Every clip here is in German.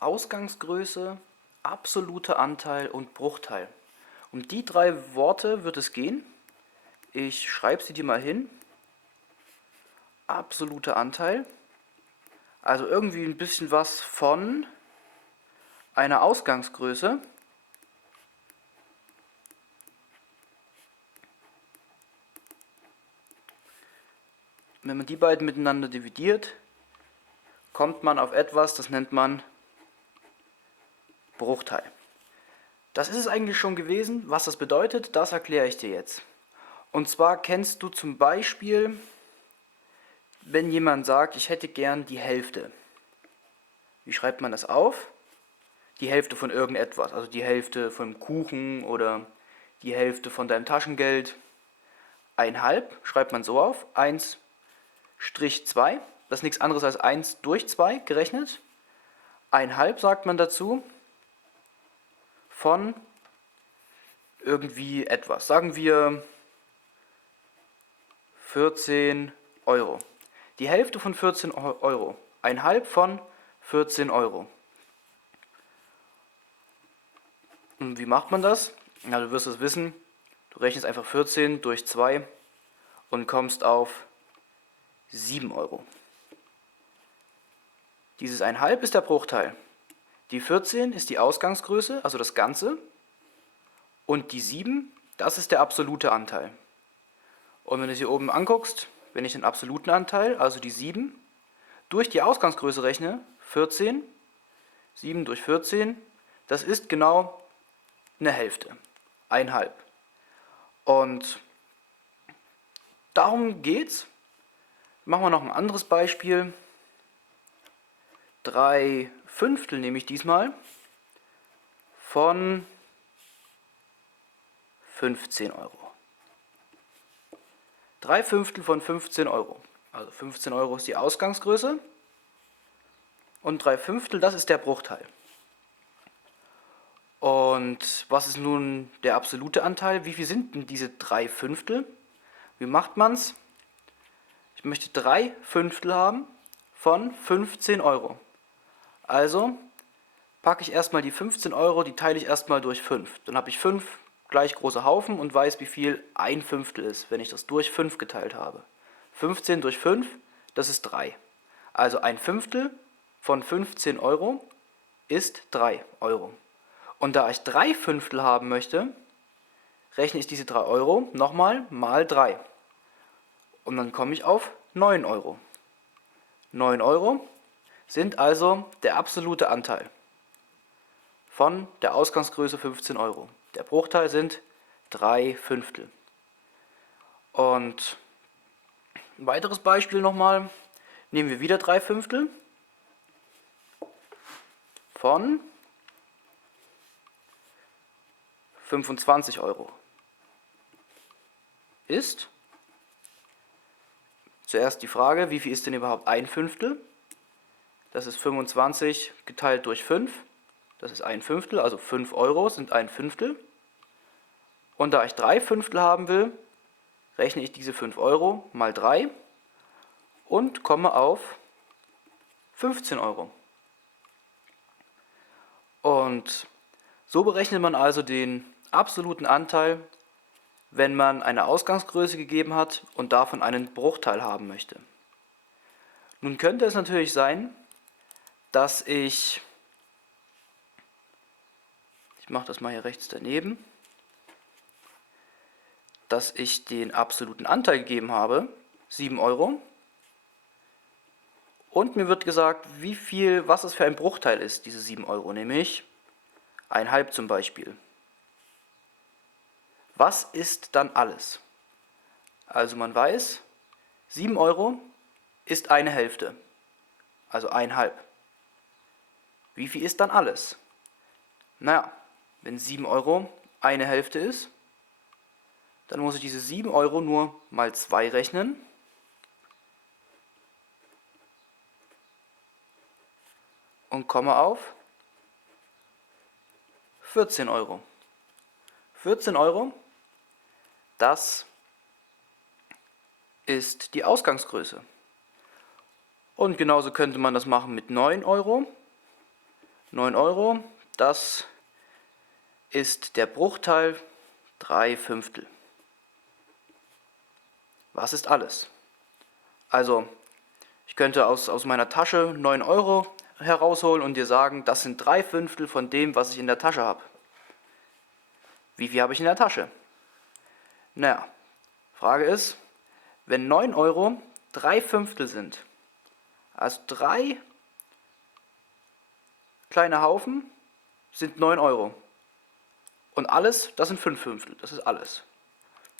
Ausgangsgröße, absoluter Anteil und Bruchteil. Um die drei Worte wird es gehen. Ich schreibe sie dir mal hin. Absoluter Anteil. Also irgendwie ein bisschen was von einer Ausgangsgröße. Wenn man die beiden miteinander dividiert, kommt man auf etwas, das nennt man Bruchteil. Das ist es eigentlich schon gewesen. Was das bedeutet, das erkläre ich dir jetzt. Und zwar kennst du zum Beispiel, wenn jemand sagt, ich hätte gern die Hälfte. Wie schreibt man das auf? Die Hälfte von irgendetwas, also die Hälfte vom Kuchen oder die Hälfte von deinem Taschengeld. 1/2 schreibt man so auf, 1/2, das ist nichts anderes als 1 durch 2 gerechnet. 1/2 sagt man dazu von irgendwie etwas. Sagen wir 14 Euro. Die Hälfte von 14 Euro. 1/2 von 14 Euro. Und wie macht man das? Ja, du wirst es wissen. Du rechnest einfach 14 durch 2 und kommst auf 7 Euro. Dieses 1/2 ist der Bruchteil. Die 14 ist die Ausgangsgröße, also das Ganze. Und die 7, das ist der absolute Anteil. Und wenn du es hier oben anguckst, wenn ich den absoluten Anteil, also die 7, durch die Ausgangsgröße rechne, 14, 7 durch 14, das ist genau eine Hälfte, 1/2. Und darum geht's. Machen wir noch ein anderes Beispiel. 3/5 nehme ich diesmal von 15 Euro. 3/5 von 15 Euro. Also 15 Euro ist die Ausgangsgröße und 3/5, das ist der Bruchteil. Und was ist nun der absolute Anteil? Wie viel sind denn diese 3/5? Wie macht man es? Ich möchte 3/5 haben von 15 Euro. Also packe ich erstmal die 15 Euro, die teile ich erstmal durch 5. Dann habe ich 5 gleich große Haufen und weiß, wie viel 1/5 ist, wenn ich das durch 5 geteilt habe. 15 durch 5, das ist 3. Also 1/5 von 15 Euro ist 3 Euro. Und da ich 3/5 haben möchte, rechne ich diese 3 Euro nochmal mal 3. Und dann komme ich auf 9 Euro. 9 Euro sind also der absolute Anteil von der Ausgangsgröße 15 Euro. Der Bruchteil sind 3/5. Und ein weiteres Beispiel nochmal. Nehmen wir wieder 3/5 von 25 Euro. Ist zuerst die Frage, wie viel ist denn überhaupt 1/5? Das ist 25 geteilt durch 5. Das ist 1/5, also 5 Euro sind 1/5. Und da ich 3/5 haben will, rechne ich diese 5 Euro mal 3 und komme auf 15 Euro. Und so berechnet man also den absoluten Anteil, wenn man eine Ausgangsgröße gegeben hat und davon einen Bruchteil haben möchte. Nun könnte es natürlich sein, dass ich mache das mal hier rechts daneben, dass ich den absoluten Anteil gegeben habe, 7 Euro, und mir wird gesagt, was es für ein Bruchteil ist, diese 7 Euro, nämlich 1/2 zum Beispiel. Was ist dann alles? Also man weiß, 7 Euro ist eine Hälfte, also 1/2. Wie viel ist dann alles? Naja, wenn 7 Euro eine Hälfte ist, dann muss ich diese 7 Euro nur mal 2 rechnen. Und komme auf 14 Euro. 14 Euro, das ist die Ausgangsgröße. Und genauso könnte man das machen mit 9 Euro. 9 Euro, das ist der Bruchteil 3/5. Was ist alles? Also, ich könnte aus meiner Tasche 9 Euro herausholen und dir sagen, das sind 3/5 von dem, was ich in der Tasche habe. Wie viel habe ich in der Tasche? Naja, Frage ist, wenn 9 Euro 3/5 sind, also 3 kleine Haufen sind 9 Euro. Und alles, das sind 5/5, das ist alles.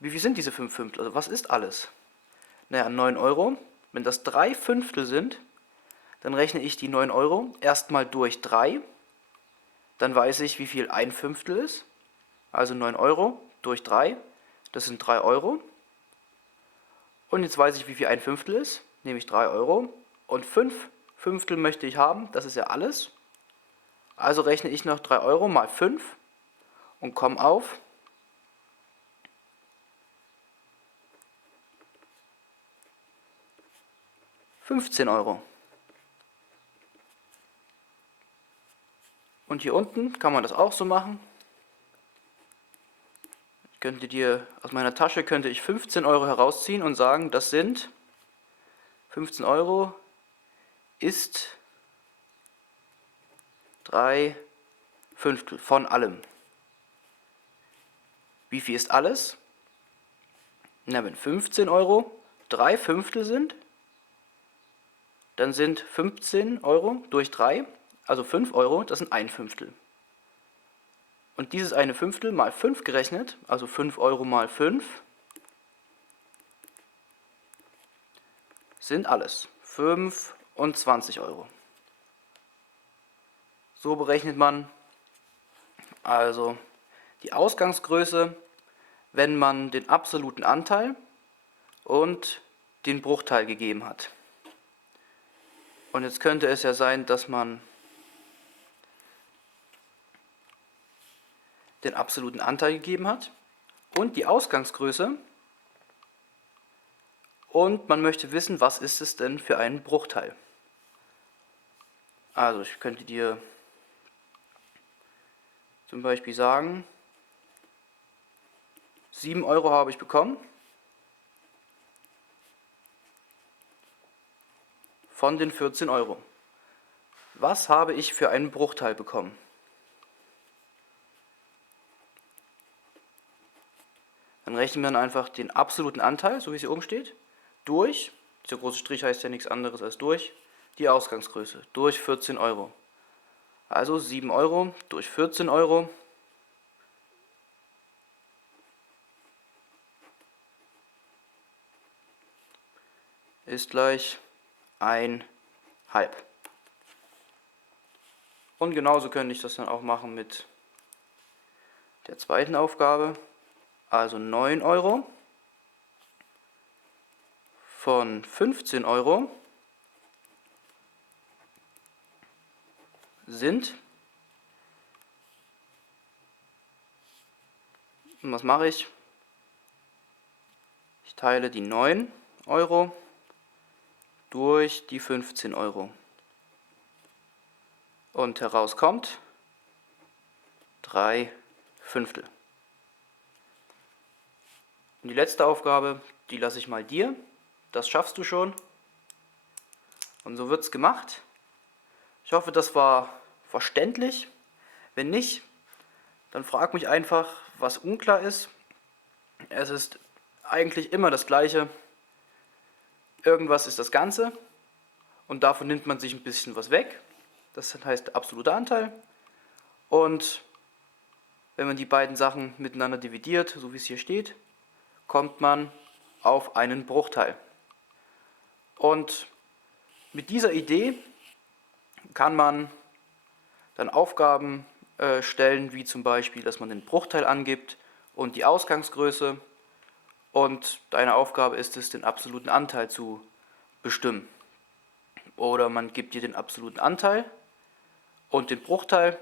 Wie viel sind diese 5/5? Also was ist alles? Naja, 9 Euro, wenn das 3/5 sind, dann rechne ich die 9 Euro erstmal durch 3. Dann weiß ich, wie viel 1/5 ist. Also 9 Euro durch 3, das sind 3 Euro. Und jetzt weiß ich, wie viel 1/5 ist, nämlich 3 Euro. Und 5/5 möchte ich haben, das ist ja alles. Also rechne ich noch 3 Euro mal 5 und komme auf 15 Euro. Und hier unten kann man das auch so machen. Aus meiner Tasche könnte ich 15 Euro herausziehen und sagen, das sind 15 Euro ist 3/5 von allem. Wie viel ist alles? Na, wenn 15 Euro 3/5 sind, dann sind 15 Euro durch 3, also 5 Euro, das sind 1/5. Und dieses 1/5 mal 5 gerechnet, also 5 Euro mal 5, sind alles 25 Euro. So berechnet man also die Ausgangsgröße, wenn man den absoluten Anteil und den Bruchteil gegeben hat. Und jetzt könnte es ja sein, dass man den absoluten Anteil gegeben hat und die Ausgangsgröße und man möchte wissen, was ist es denn für einen Bruchteil. Also ich könnte dir zum Beispiel sagen, 7 Euro habe ich bekommen von den 14 Euro. Was habe ich für einen Bruchteil bekommen? Dann rechnen wir dann einfach den absoluten Anteil, so wie es hier oben steht, durch, dieser große Strich heißt ja nichts anderes als durch, die Ausgangsgröße, durch 14 Euro. Also 7 Euro durch 14 Euro ist gleich 1/2. Und genauso könnte ich das dann auch machen mit der zweiten Aufgabe. Also 9 Euro von 15 Euro sind, und was mache ich? Ich teile die 9 Euro durch die 15 Euro. Und heraus kommt 3/5. Und die letzte Aufgabe, die lasse ich mal dir. Das schaffst du schon. Und so wird es gemacht. Ich hoffe, das war verständlich. Wenn nicht, dann frag mich einfach, was unklar ist. Es ist eigentlich immer das Gleiche. Irgendwas ist das Ganze und davon nimmt man sich ein bisschen was weg. Das heißt absoluter Anteil. Und wenn man die beiden Sachen miteinander dividiert, so wie es hier steht, kommt man auf einen Bruchteil. Und mit dieser Idee kann man dann Aufgaben stellen, wie zum Beispiel, dass man den Bruchteil angibt und die Ausgangsgröße. Und deine Aufgabe ist es, den absoluten Anteil zu bestimmen. Oder man gibt dir den absoluten Anteil und den Bruchteil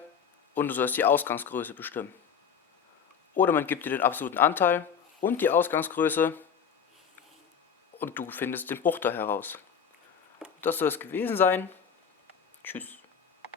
und du sollst die Ausgangsgröße bestimmen. Oder man gibt dir den absoluten Anteil und die Ausgangsgröße und du findest den Bruchteil heraus. Das soll es gewesen sein. Tschüss.